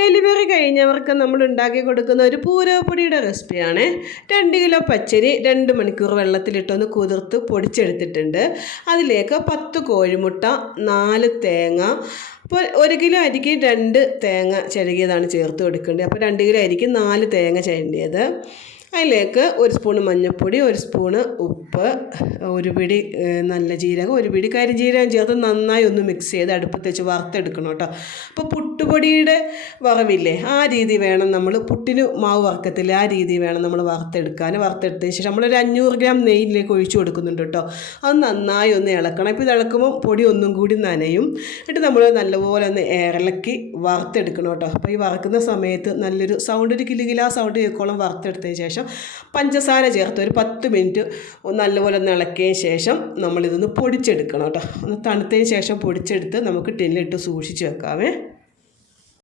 Delivery കഴിഞ്ഞവർക്ക് നമ്മൾ ഉണ്ടാക്കി കൊടുക്കുന്ന ഒരു പൂരപ്പൊടിയുടെ റെസിപ്പിയാണ്. 2 കിലോ പച്ചരി 2 മണിക്കൂർ വെള്ളത്തിലിട്ടൊന്ന് കുതിർത്ത് പൊടിച്ചെടുത്തിട്ടുണ്ട്. അതിലേക്ക് 10 കോഴിമുട്ട, 4 തേങ്ങ. അപ്പോൾ 1 കിലോ അരിക്ക് 2 തേങ്ങ ചിരകിയതാണ് ചേർത്ത് കൊടുക്കേണ്ടത്. അപ്പോൾ 2 കിലോ അരിക്ക് 4 തേങ്ങ ചിരണ്ടിയത്. അതിലേക്ക് 1 സ്പൂണ് മഞ്ഞൾപ്പൊടി, 1 സ്പൂണ് ഉപ്പ്, 1 പിടി നല്ല ജീരകം, 1 പിടി കരിഞ്ജീരകം ചേർത്ത് നന്നായി ഒന്ന് മിക്സ് ചെയ്ത് അടുപ്പത്ത് വെച്ച് വറുത്തെടുക്കണം കേട്ടോ. അപ്പോൾ പുട്ടുപൊടിയുടെ വറവില്ലേ, ആ രീതി വേണം നമ്മൾ, പുട്ടിന് മാവ് വറുക്കത്തില്ല, ആ രീതി വേണം നമ്മൾ വറുത്തെടുക്കാൻ. വറുത്തെടുത്തതിന് ശേഷം നമ്മളൊരു 500 ഗ്രാം നെയ്യിലേക്ക് ഒഴിച്ചു കൊടുക്കുന്നുണ്ട് കേട്ടോ. അത് നന്നായി ഒന്ന് ഇളക്കണം. ഇപ്പോൾ ഇത് ഇളക്കുമ്പോൾ പൊടി ഒന്നും കൂടി നനയും. എന്നിട്ട് നമ്മൾ നല്ലപോലെ ഒന്ന് ഇളക്കി വറുത്തെടുക്കണം കേട്ടോ. അപ്പോൾ ഈ വറുക്കുന്ന സമയത്ത് നല്ലൊരു സൗണ്ട്, ഒരു കിലുകിലാ സൗണ്ട് കേൾക്കോളം വറുത്തെടുത്തതിന് ശേഷം പഞ്ചസാര ചേർത്ത് ഒരു 10 മിനിറ്റ് നല്ലപോലെ ഒന്ന് ഇളക്കിയതിന് ശേഷം നമ്മളിതൊന്ന് പൊടിച്ചെടുക്കണം കേട്ടോ. ഒന്ന് തണുത്തതിന് ശേഷം പൊടിച്ചെടുത്ത് നമുക്ക് ടിന്നിലിട്ട് സൂക്ഷിച്ച് വെക്കാമേ.